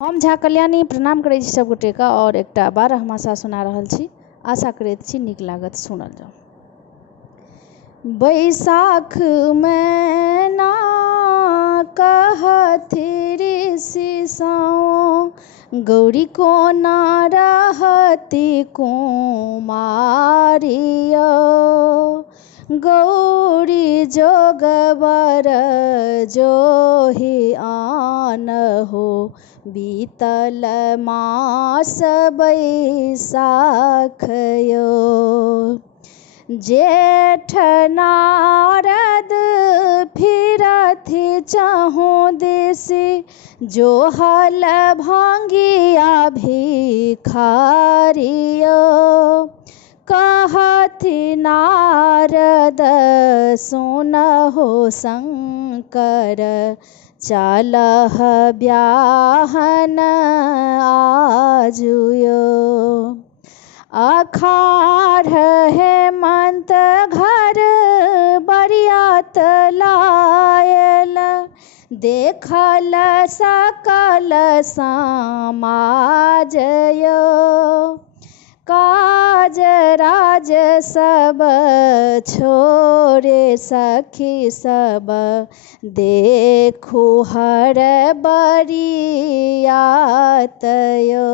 हम झा कल्याणी प्रणाम करै छी सब गोटे का और एकटा बारह मासा सुना रहल छी। आशा करैत छी नीक लागत, सुनल जाओ। बैसाख में ना कहथि ऋषि साओ, गौरी को ना रहती कुमारियो। गौरी जोगवर जोहि आन हो, बीतल मास बैसाख यो। जेठ नारद फिरथि चहुँ दिसि, जो हल भांगिया भिखारियो। कहथि नारद सुनहो शंकर, चलह ब्याहन आजुयो। अखाढ़ हेमंत घर बरियात लायल, देखल सकल समाज यो। काज राज सब छोड़े सखी सब, देखू हर बरियात यो।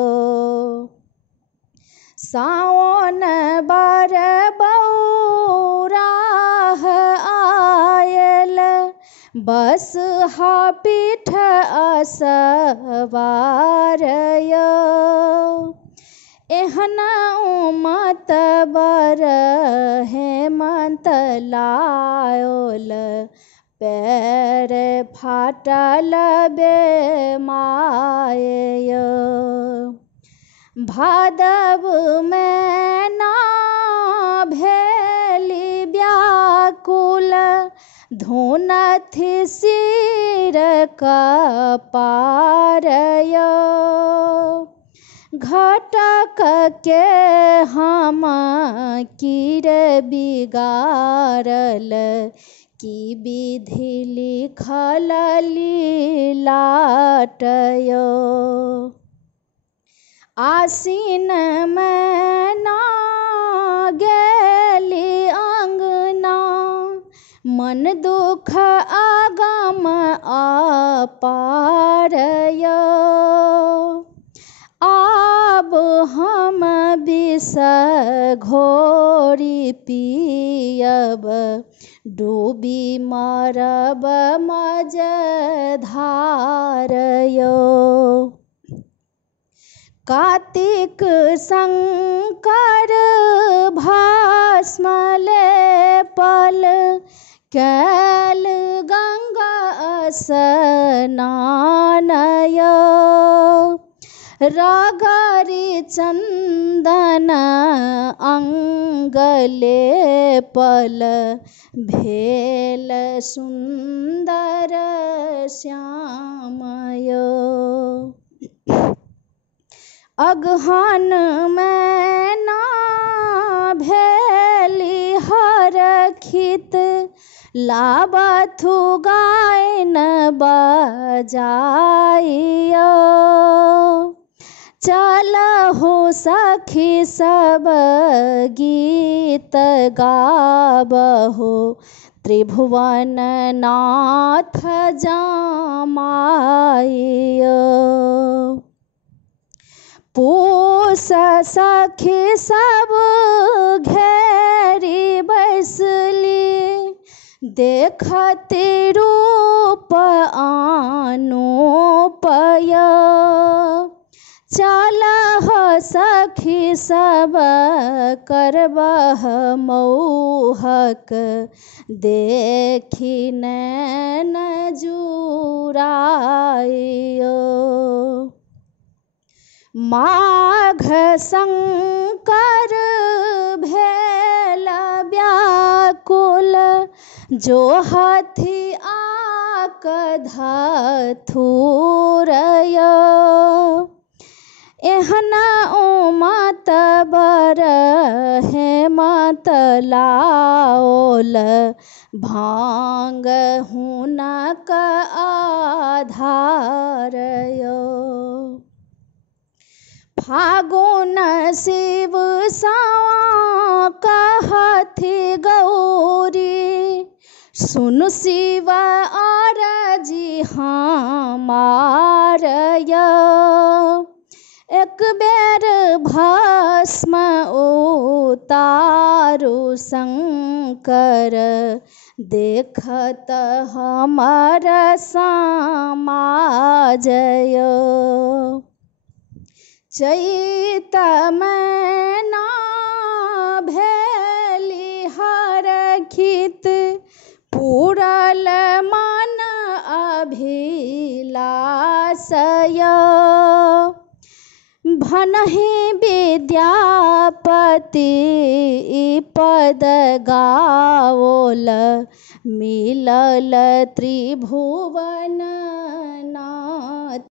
सावन बर बौराह आयल, बस हा पीठ असवार यो। एहन उमत बर हेमंत लाओल, पैर फाटल बेमायो। भादव में ना भेली व्याकुल, धुनथि सिर कपार यो। घटक के हम कीर बिगारल, की विधि लिखल लीलाट यो। आसीन में ना गेली अंगना, मन दुख आगम अपार यो। आब हम विष घोरी पियब, डूबी मरब मझधार यो। कार्तिक शंकर भस्म लेपल, कैल गंगा स्नान यो। रगरी चंदन अंग लेपल, भेल सुंदर श्याम यो। अगहन में ना भेली हरखित, लाबथु गायन बजाइयो। चलहु सखी सब गीत गाबहु, त्रिभुवन नाथ जामाइयो। पूस सखी सब घेरी बैसली, देखति रूप आनूप यो। चलह सखी सब करबह मौहक, देखी नैन जुराइयो। माघ शंकर भेल व्याकुल, जो हथि आक धथुर यो। एहन उमत बर हेमंत लाओल, भांग हुनक आधार यो। फागुन शिव सावा कहथि गौरी, सुन शिव अरजी हमार य। एक बेर भस्म उतारू शंकर, देखत हमर समाज य। चैत मैना भेली हरखित, पूरल मन अभिलाषय। भनहि विद्यापति पद गाओल, मिलल त्रिभुवन